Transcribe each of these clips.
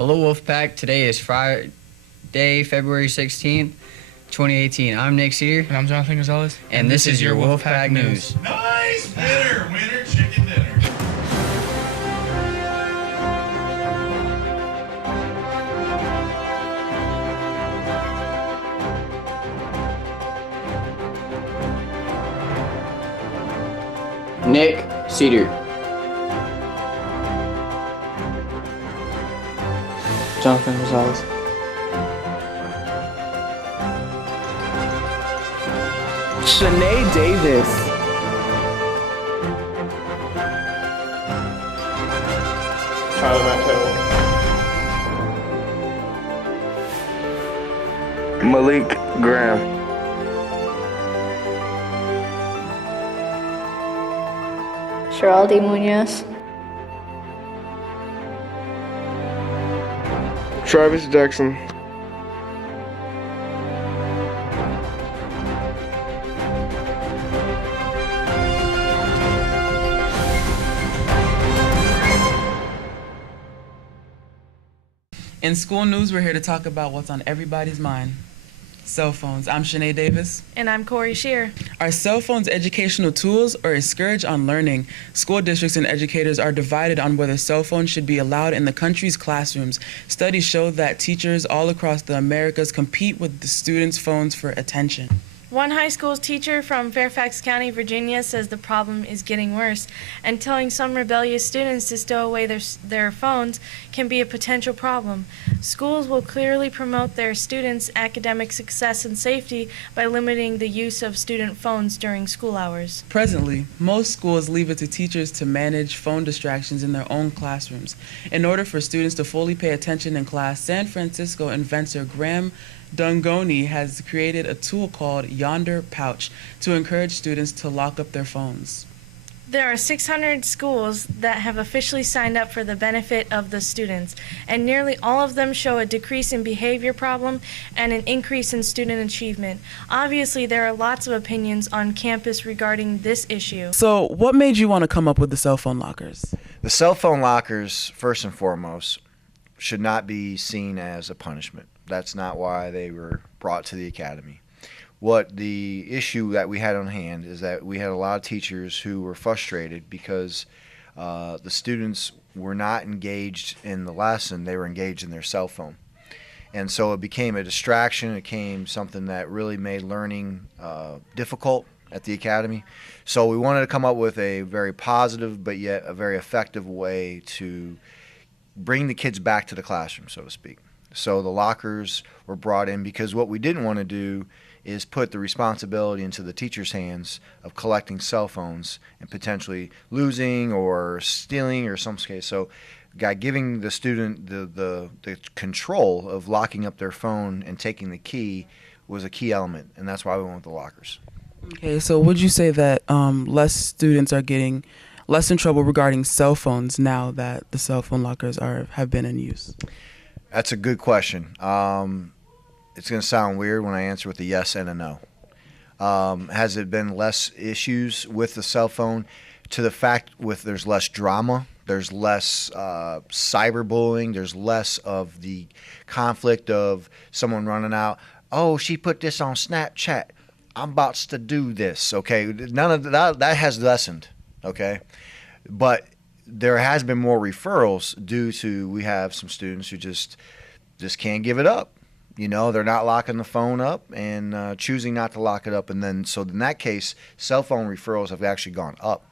Hello, Wolfpack. Today is Friday, February 16th, 2018. I'm Nick Sear. And I'm Jonathan Gonzalez. And this is your Wolfpack News. Nice winner chicken dinner. Nick Cedar. Jonathan Gonzalez. Shanae Davis. Tyler Mattel. Malik Graham. Sheraldi Munoz. Travis Jackson. In school news, we're here to talk about what's on everybody's mind. Cell phones. I'm Shanae Davis. And I'm Corey Shear. Are cell phones educational tools or a scourge on learning? School districts and educators are divided on whether cell phones should be allowed in the country's classrooms. Studies show that teachers all across the Americas compete with the students' phones for attention. One high school teacher from Fairfax County, Virginia, says the problem is getting worse, and telling some rebellious students to stow away their phones can be a potential problem. Schools will clearly promote their students' academic success and safety by limiting the use of student phones during school hours. Presently, most schools leave it to teachers to manage phone distractions in their own classrooms. In order for students to fully pay attention in class, San Francisco inventor Graham Dungoni has created a tool called Yonder Pouch to encourage students to lock up their phones. There are 600 schools that have officially signed up for the benefit of the students, and nearly all of them show a decrease in behavior problem and an increase in student achievement. Obviously, there are lots of opinions on campus regarding this issue. So, what made you want to come up with the cell phone lockers? The cell phone lockers, first and foremost, should not be seen as a punishment. That's not why they were brought to the academy. What the issue that we had on hand is that we had a lot of teachers who were frustrated because the students were not engaged in the lesson, they were engaged in their cell phone. And so it became a distraction, it became something that really made learning difficult at the academy. So we wanted to come up with a very positive but yet a very effective way to bring the kids back to the classroom, so to speak. So the lockers were brought in because what we didn't want to do is put the responsibility into the teacher's hands of collecting cell phones and potentially losing or stealing or some case. So giving the student the control of locking up their phone and taking the key was a key element, and that's why we went with the lockers. Okay, so would you say that less students are getting less in trouble regarding cell phones now that the cell phone lockers have been in use? That's a good question. It's going to sound weird when I answer with a yes and a no. Has it been less issues with the cell phone? To the fact there's less drama, there's less cyberbullying, there's less of the conflict of someone running out, oh, she put this on Snapchat, I'm about to do this, okay? None of that has lessened, okay? But there has been more referrals due to we have some students who just can't give it up. You know, they're not locking the phone up and choosing not to lock it up. And then, so in that case, cell phone referrals have actually gone up.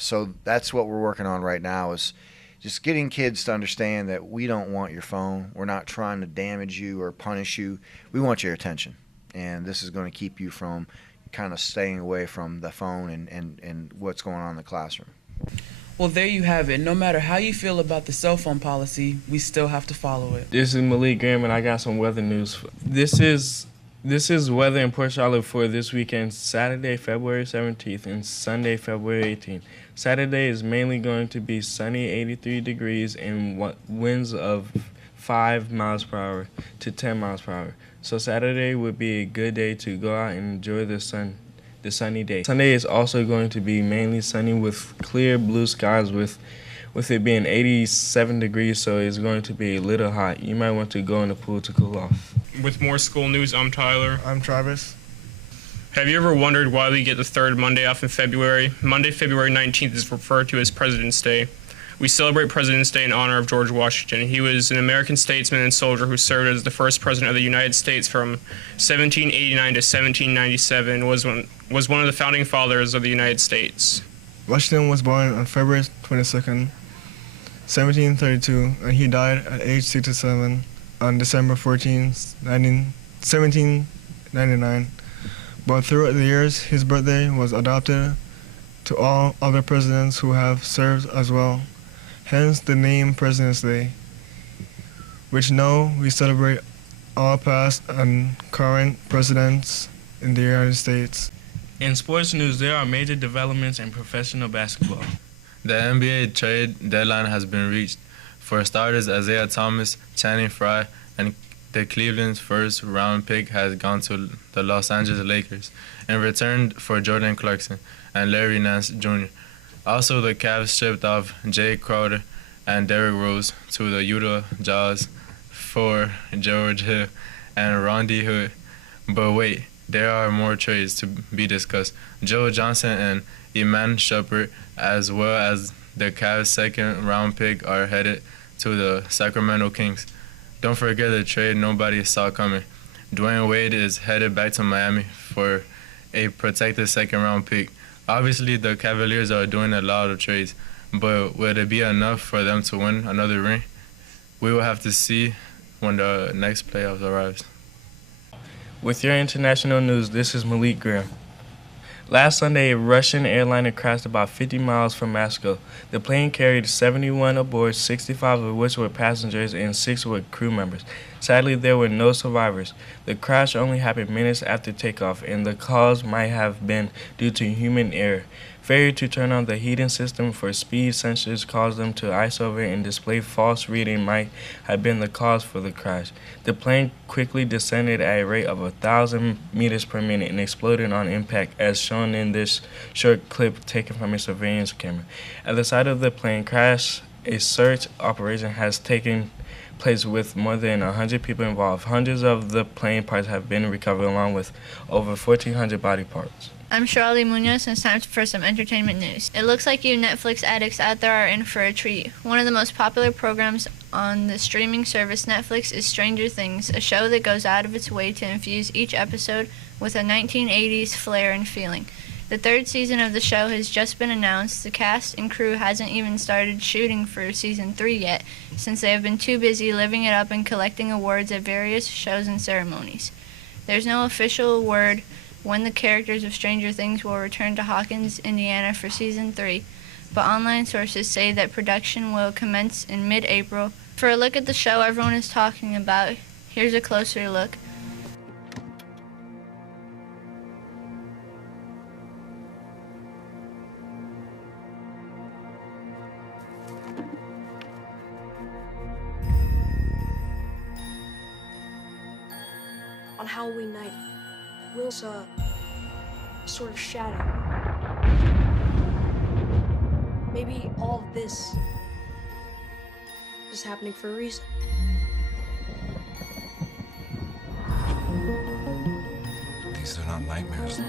So that's what we're working on right now is just getting kids to understand that we don't want your phone. We're not trying to damage you or punish you. We want your attention. And this is going to keep you from kind of staying away from the phone and what's going on in the classroom. Well, there you have it. No matter how you feel about the cell phone policy, we still have to follow it. This is Malik Graham, and I got some weather news. This is weather in Port Charlotte for this weekend, Saturday, February 17th, and Sunday, February 18th. Saturday is mainly going to be sunny, 83 degrees, and winds of 5 miles per hour to 10 miles per hour. So Saturday would be a good day to go out and enjoy the sunny day. Sunday is also going to be mainly sunny with clear blue skies with with it being 87 degrees, so it's going to be a little hot. You might want to go in the pool to cool off. With more school news, I'm Tyler. I'm Travis. Have you ever wondered why we get the third Monday off in February? Monday, February 19th is referred to as President's Day. We celebrate President's Day in honor of George Washington. He was an American statesman and soldier who served as the first president of the United States from 1789 to 1797, was one of the founding fathers of the United States. Washington was born on February 22nd, 1732, and he died at age 67 on December 14, 1799. But throughout the years, his birthday was adopted to all other presidents who have served as well. Hence the name President's Day, which now we celebrate all past and current presidents in the United States. In sports news, there are major developments in professional basketball. The NBA trade deadline has been reached. For starters, Isaiah Thomas, Channing Frye, and the Cleveland's first-round pick has gone to the Los Angeles Lakers in return for Jordan Clarkson and Larry Nance Jr. Also, the Cavs shipped off Jay Crowder and Derrick Rose to the Utah Jazz for George Hill and Rodney Hood. But wait, there are more trades to be discussed. Joe Johnson and Iman Shumpert, as well as the Cavs' second-round pick, are headed to the Sacramento Kings. Don't forget the trade nobody saw coming. Dwayne Wade is headed back to Miami for a protected second-round pick. Obviously, the Cavaliers are doing a lot of trades, but will it be enough for them to win another ring? We will have to see when the next playoffs arrives. With your international news, this is Malik Graham. Last Sunday, a Russian airliner crashed about 50 miles from Moscow. The plane carried 71 aboard, 65 of which were passengers and 6 were crew members. Sadly, there were no survivors. The crash only happened minutes after takeoff, and the cause might have been due to human error. Failure to turn on the heating system for speed sensors caused them to ice over and display false reading might have been the cause for the crash. The plane quickly descended at a rate of 1,000 meters per minute and exploded on impact, as shown in this short clip taken from a surveillance camera. At the site of the plane crash, a search operation has taken place with more than 100 people involved. Hundreds of the plane parts have been recovered, along with over 1,400 body parts. I'm Shirley Munoz, and it's time for some entertainment news. It looks like you Netflix addicts out there are in for a treat. One of the most popular programs on the streaming service Netflix is Stranger Things, a show that goes out of its way to infuse each episode with a 1980s flair and feeling. The third season of the show has just been announced. The cast and crew hasn't even started shooting for season 3 yet, since they have been too busy living it up and collecting awards at various shows and ceremonies. There's no official word when the characters of Stranger Things will return to Hawkins, Indiana for season 3, but online sources say that production will commence in mid-April. For a look at the show everyone is talking about, here's a closer look. On Halloween night, Will saw a sort of shadow. Maybe all of this is happening for a reason. These are not nightmares.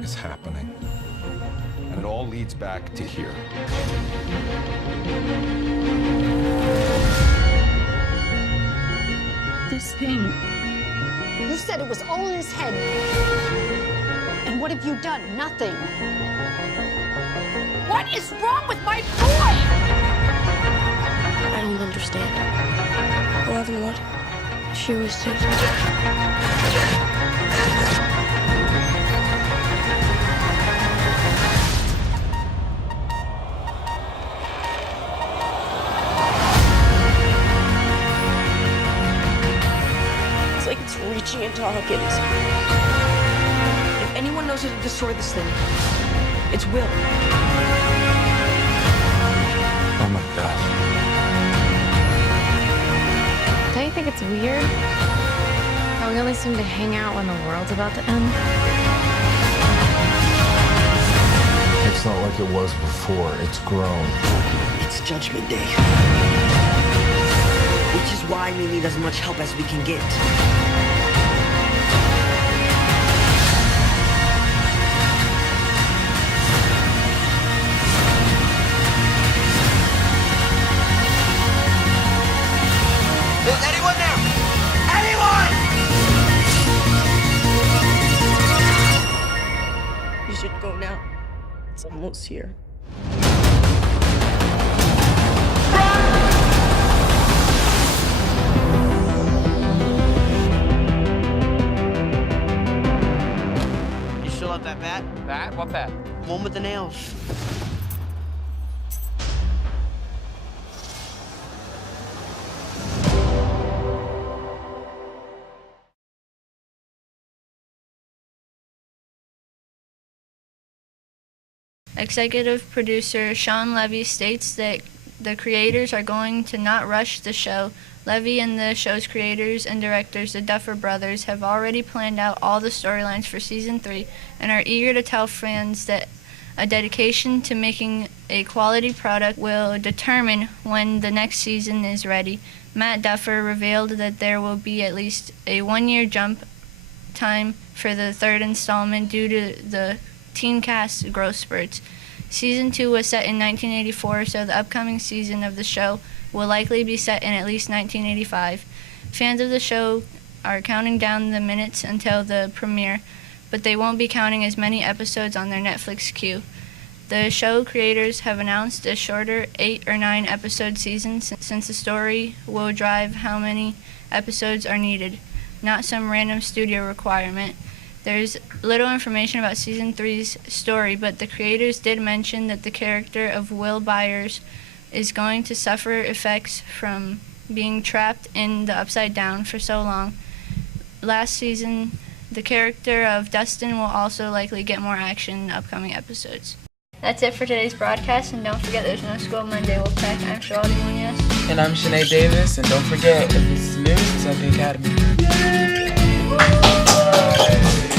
It's happening. And it all leads back to here. This thing. You said it was all in his head. And what have you done? Nothing. What is wrong with my boy? I don't understand. 11 what? She always did. Reaching into Hawkins. If anyone knows how to destroy this thing, it's Will. Oh my God. Don't you think it's weird how we only seem to hang out when the world's about to end? It's not like like it was before. It's grown. It's Judgment Day. Which is why we need as much help as we can get. Is anyone there? Anyone? You should go now. It's almost here. You still have that bat? Bat? What bat? One with the nails. Executive producer Sean Levy states that the creators are going to not rush the show. Levy and the show's creators and directors, the Duffer Brothers, have already planned out all the storylines for season 3 and are eager to tell fans that a dedication to making a quality product will determine when the next season is ready. Matt Duffer revealed that there will be at least a 1-year jump time for the third installment due to the teen cast growth spurts. Season 2 was set in 1984, so the upcoming season of the show will likely be set in at least 1985. Fans of the show are counting down the minutes until the premiere, but they won't be counting as many episodes on their Netflix queue. The show creators have announced a shorter 8 or 9 episode season since the story will drive how many episodes are needed, not some random studio requirement. There's little information about Season 3's story, but the creators did mention that the character of Will Byers is going to suffer effects from being trapped in the Upside Down for so long. Last season, the character of Dustin will also likely get more action in upcoming episodes. That's it for today's broadcast, and don't forget there's no school Monday, Wolfpack. I'm Charlotte Munoz. And I'm Sinead Davis, and don't forget, if it's news, it's at the Academy. Yay!